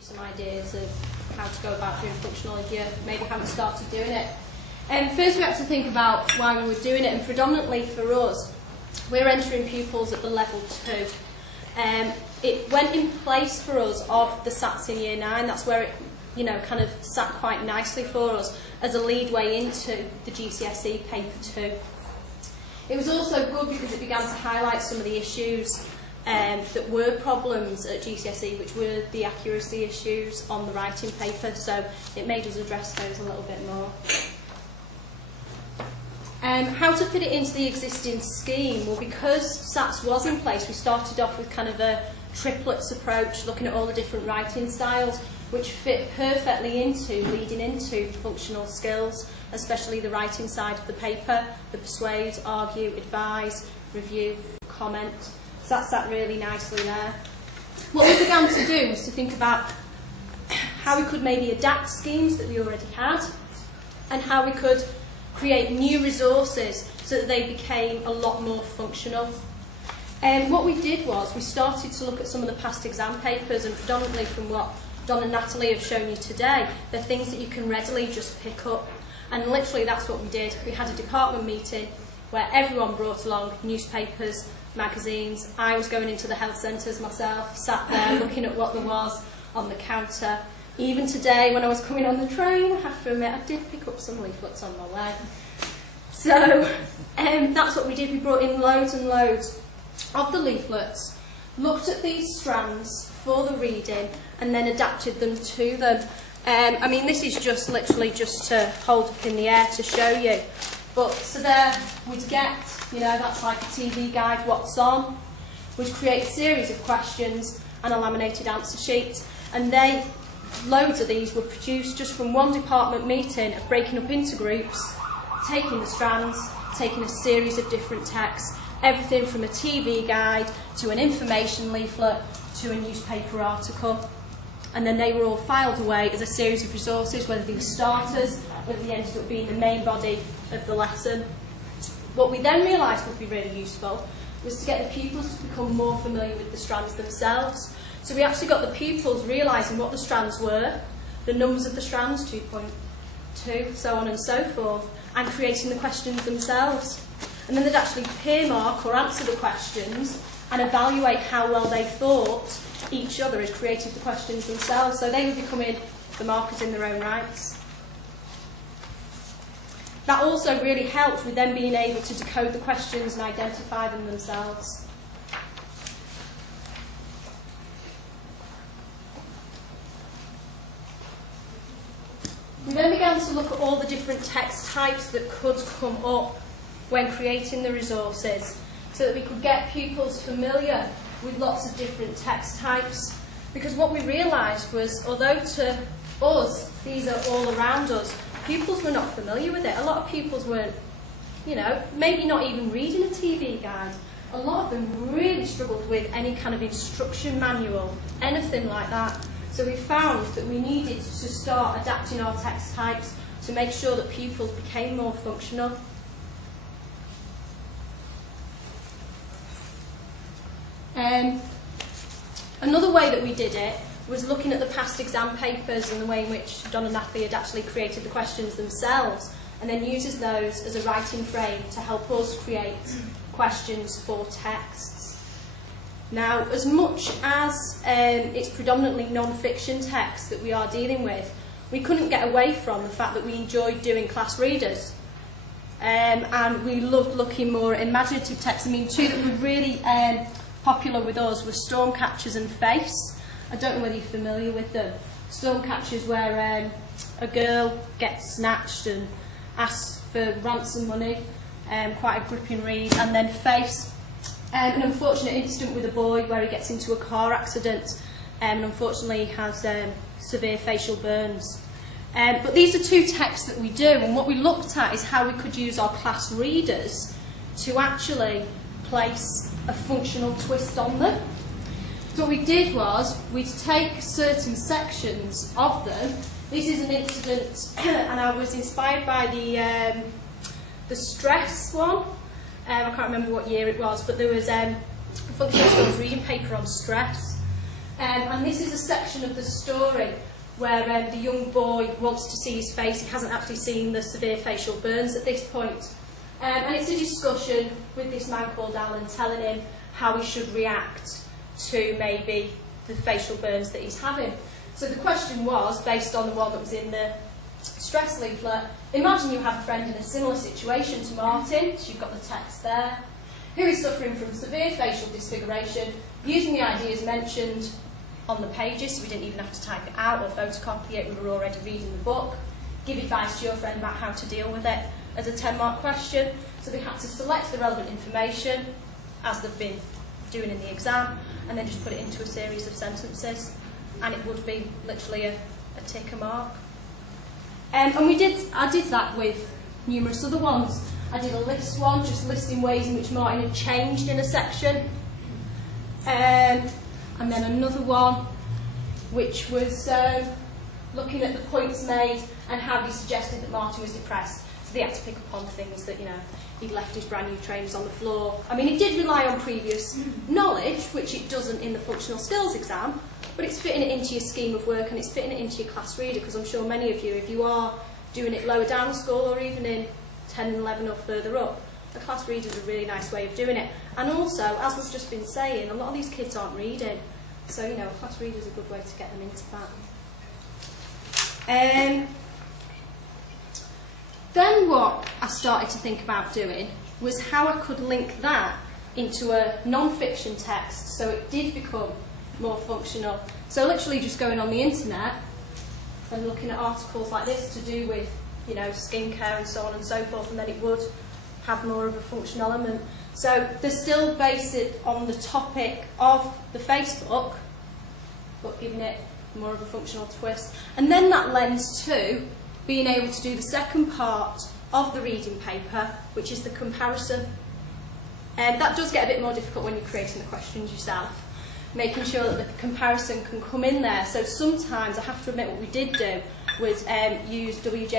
Some ideas of how to go about doing functional if you maybe haven't started doing it. First we have to think about why we were doing it, and predominantly for us, we're entering pupils at the level 2. It went in place for us of the SATs in Year 9. That's where it, kind of sat quite nicely for us as a lead way into the GCSE paper 2. It was also good because it began to highlight some of the issues that were problems at GCSE, which were the accuracy issues on the writing paper, so it made us address those a little bit more. How to fit it into the existing scheme? Well, because SATs was in place, we started off with kind of a triplets approach, looking at all the different writing styles, which fit perfectly into, leading into functional skills, especially the writing side of the paper, the persuade, argue, advise, review, comment. So that sat really nicely there. What we began to do was to think about how we could maybe adapt schemes that we already had, and how we could create new resources so that they became a lot more functional. And what we did was we started to look at some of the past exam papers, and predominantly from what Don and Natalie have shown you today, they're things that you can readily just pick up. And literally that's what we did. We had a department meeting where everyone brought along newspapers, magazines. I was going into the health centres myself, sat there looking at what there was on the counter. Even today, when I was coming on the train, I have to admit, I did pick up some leaflets on my way. So that's what we did. We brought in loads and loads of the leaflets, looked at these strands for the reading, and then adapted them to them. I mean, this is just literally just to hold up in the air to show you. But so there we'd get, that's like a TV guide, what's on. We'd create a series of questions and a laminated answer sheet. And loads of these were produced just from one department meeting of breaking up into groups, taking the strands, taking a series of different texts, everything from a TV guide to an information leaflet to a newspaper article. And then they were all filed away as a series of resources, whether they were starters, whether they ended up being the main body of the lesson. What we then realised would be really useful was to get the pupils to become more familiar with the strands themselves. So we actually got the pupils realising what the strands were, the numbers of the strands, 2.2, so on and so forth, and creating the questions themselves. And then they'd actually peer mark or answer the questions and evaluate how well they thought each other had created the questions themselves. So they were becoming the markers in their own rights. That also really helped with them being able to decode the questions and identify them themselves. We then began to look at all the different text types that could come up when creating the resources, so that we could get pupils familiar with lots of different text types. Because what we realised was, although to us these are all around us, pupils were not familiar with it. A lot of pupils weren't, maybe not even reading a TV guide. A lot of them really struggled with any kind of instruction manual, anything like that. So we found that we needed to start adapting our text types to make sure that pupils became more functional. Another way that we did it was looking at the past exam papers and the way in which Don and Natalie had actually created the questions themselves, and then uses those as a writing frame to help us create questions for texts. Now, as much as it's predominantly non-fiction text that we are dealing with, we couldn't get away from the fact that we enjoyed doing class readers. And we loved looking more at imaginative text. I mean, two that were really popular with us were Stormcatchers and Face. I don't know whether you're familiar with them. Stormcatchers, where a girl gets snatched and asks for ransom money, quite a gripping read. And then Face, an unfortunate incident with a boy where he gets into a car accident and unfortunately has severe facial burns. But these are two texts that we do, and what we looked at is how we could use our class readers to actually place a functional twist on them. So what we did was we'd take certain sections of them. This is an incident, and I was inspired by the stress one. I can't remember what year it was, but there was a functional skills reading paper on stress. And this is a section of the story where the young boy wants to see his face. He hasn't actually seen the severe facial burns at this point. And it's a discussion with this man called Alan, telling him how he should react to maybe the facial burns that he's having. So the question was, based on the one that was in the stress leaflet, imagine you have a friend in a similar situation to Martin, so you've got the text there, who is suffering from severe facial disfiguration, using the ideas mentioned on the pages, so we didn't even have to type it out or photocopy it, we were already reading the book. Give advice to your friend about how to deal with it as a 10-mark question. So they had to select the relevant information, as they've been doing in the exam, and then just put it into a series of sentences, and it would be literally a tick, a mark. And I did that with numerous other ones. I did a list one, just listing ways in which Martin had changed in a section. And then another one, which was looking at the points made and how he suggested that Martin was depressed. So they had to pick upon things that, you know, he'd left his brand new trainers on the floor. I mean, it did rely on previous knowledge, which it doesn't in the functional skills exam, but it's fitting it into your scheme of work and it's fitting it into your class reader, because I'm sure many of you, if you are doing it lower down the school or even in 10 and 11 or further up, a class reader is a really nice way of doing it. And also, as we've just been saying, a lot of these kids aren't reading. So, you know, a class reader is a good way to get them into that. Then what I started to think about doing was how I could link that into a non-fiction text so it did become more functional. So literally just going on the internet and looking at articles like this to do with, you know, skincare and so on and so forth, and then it would have more of a functional element. So they're still based on the topic of the Facebook, but giving it more of a functional twist. And then that lends to being able to do the second part of the reading paper, which is the comparison. And that does get a bit more difficult when you're creating the questions yourself, making sure that the comparison can come in there. So sometimes, I have to admit, what we did do was use WJEC